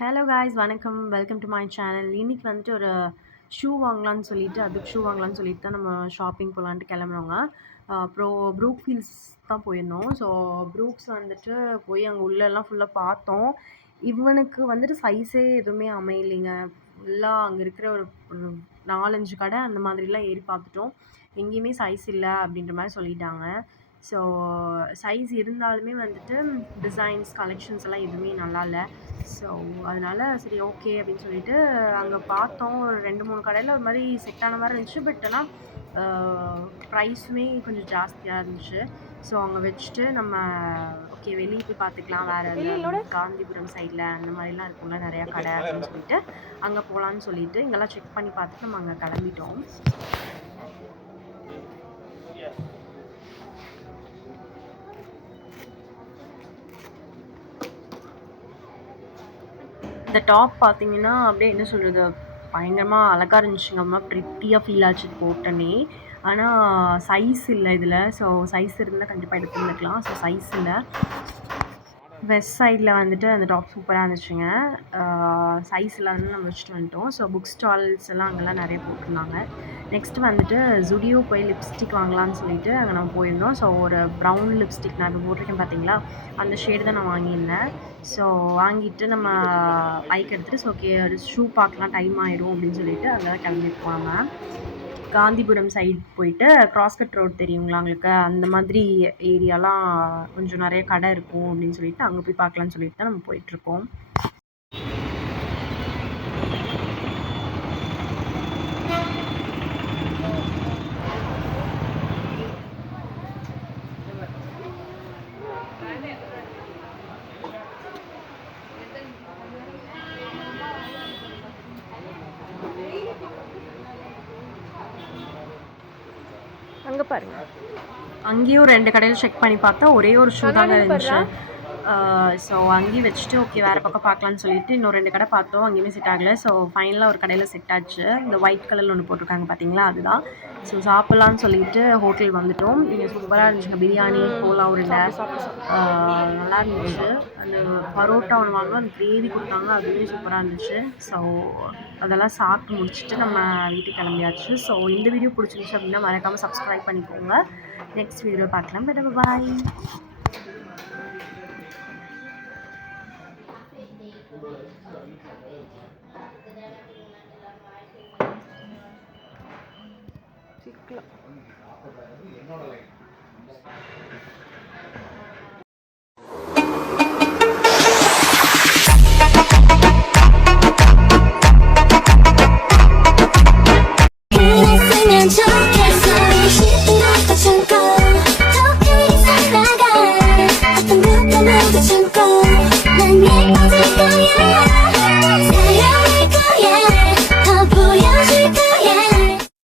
Hello guys வணக்கம். Welcome to my channel. இன்னைக்கு வந்துட்டு ஒரு ஷூ வாங்கலான்னு சொல்லிட்டு, அதுக்கு ஷூ வாங்கலான்னு சொல்லிட்டு தான் நம்ம ஷாப்பிங் போகலான்ட்டு கிளம்புனோங்க. அப்புறம் ப்ரூக் ஃபீல்ட்ஸ் தான் போயிருந்தோம். ஸோ ப்ரூக்ஸ் வந்துட்டு போய் அங்கே உள்ளெல்லாம் ஃபுல்லாக பார்த்தோம். இவனுக்கு வந்துட்டு சைஸே எதுவுமே அமையலைங்க. ஃபுல்லாக அங்கே இருக்கிற ஒரு ஒரு 4, 5 கடை அந்த மாதிரிலாம் ஏறி பார்த்துட்டோம். எங்கேயுமே சைஸ் இல்லை அப்படின்ற மாதிரி சொல்லிட்டாங்க. ஸோ சைஸ் இருந்தாலுமே வந்துட்டு டிசைன்ஸ், கலெக்ஷன்ஸ் எல்லாம் எதுவுமே நல்லா இல்லை. ஸோ அதனால சரி ஓகே அப்படின்னு சொல்லிட்டு அங்கே பார்த்தோம். ஒரு 2, 3 கடையில் ஒரு மாதிரி செட் ஆன மாதிரி இருந்துச்சு. பட் ஆனால் ப்ரைஸுமே கொஞ்சம் ஜாஸ்தியாக இருந்துச்சு. ஸோ அங்கே வச்சுட்டு நம்ம ஓகே வெளியே போய் பார்த்துக்கலாம், வேறு எதாவது காந்திபுரம் சைடில் அந்த மாதிரிலாம் இருக்கும்ல நிறையா கடை அப்படின்னு சொல்லிட்டு அங்கே போகலான்னு சொல்லிட்டு இங்கெல்லாம் செக் பண்ணி பார்த்துட்டு நம்ம அங்கே கிளம்பிட்டோம். இந்த டாப் பார்த்தீங்கன்னா அப்படியே என்ன சொல்கிறது, பயங்கரமாக அழகாக இருந்துச்சுங்க. அம்மா ப்ரிட்டியாக ஃபீல் ஆச்சு போட்டோன்னே. ஆனால் சைஸ் இல்லை இதில். ஸோ சைஸ் இருந்தால் கண்டிப்பாக எடுத்துருந்துக்கலாம். ஸோ சைஸ் இல்லை. வெஸ்ட் சைடில் வந்துட்டு அந்த டாப் சூப்பராக இருந்துச்சுங்க. சைஸ் இல்லாதனால நம்ம வச்சுட்டு வந்துட்டோம். ஸோ புக் ஸ்டால்ஸ் எல்லாம் அங்கெல்லாம் நிறைய போட்டிருந்தாங்க. நெக்ஸ்ட்டு வந்துட்டு ஜுடியோ போய் லிப்ஸ்டிக் வாங்கலான்னு சொல்லிட்டு அங்கே நம்ம போயிருந்தோம். ஸோ ஒரு ப்ரௌன் லிப்ஸ்டிக் நான் இப்போ போட்டிருக்கேன் பார்த்தீங்களா, அந்த ஷேடு தான் நான் வாங்கியிருந்தேன். ஸோ வாங்கிட்டு நம்ம பைக் எடுத்துகிட்டு ஸோ ஓகே ஒரு ஷூ பார்க்கலாம், டைம் ஆயிரும் அப்படின்னு சொல்லிட்டு அங்கே தான் கிளம்பிருப்போம் நம்ம. காந்திபுரம் சைடு போயிட்டு கிராஸ்கட் ரோட் தெரியுங்களா உங்களுக்கு, அந்த மாதிரி ஏரியாலாம் கொஞ்சம் நிறைய கடை இருக்கும் அப்படின்னு சொல்லிட்டு அங்கே போய் பார்க்கலான்னு சொல்லிட்டு தான் நம்ம போயிட்டுருக்கோம். அங்கே பாருங்க, அங்கேயும் 2 கடையில் செக் பண்ணி பார்த்தா ஒரே ஒரு ஷூ தாங்க இருந்துச்சு. ஸோ அங்கேயும் வச்சுட்டு ஓகே வேறு பக்கம் பார்க்கலான்னு சொல்லிட்டு இன்னும் 2 கடை பார்த்தோம். அங்கேயுமே செட் ஆகலை. ஸோ ஃபைனலாக ஒரு கடையில் செட் ஆச்சு. இந்த ஒயிட் கலரில் ஒன்று போட்டிருக்காங்க பார்த்தீங்களா, அதுதான். ஸோ சாப்பிட்லான்னு சொல்லிட்டு ஹோட்டல் வந்துவிட்டோம். இங்கே சூப்பராக இருந்துச்சுங்க. பிரியாணி, கோலா உருண்டை நல்லா இருந்துச்சு. அந்த பரோட்டா ஒன்று வாங்கினோம், அந்த கிரேவி கொடுத்தாங்க, அதுவுமே சூப்பராக இருந்துச்சு. ஸோ அதெல்லாம் சாப்பிட்டு முடிச்சுட்டு நம்ம வீட்டுக்கு கிளம்பியாச்சு. ஸோ இந்த வீடியோ பிடிச்சிருந்துச்சு அப்படின்னா மறக்காமல் சப்ஸ்கிரைப் பண்ணிக்கோங்க. நெக்ஸ்ட் வீடியோ பார்க்கலாம். பாய். சிக்கல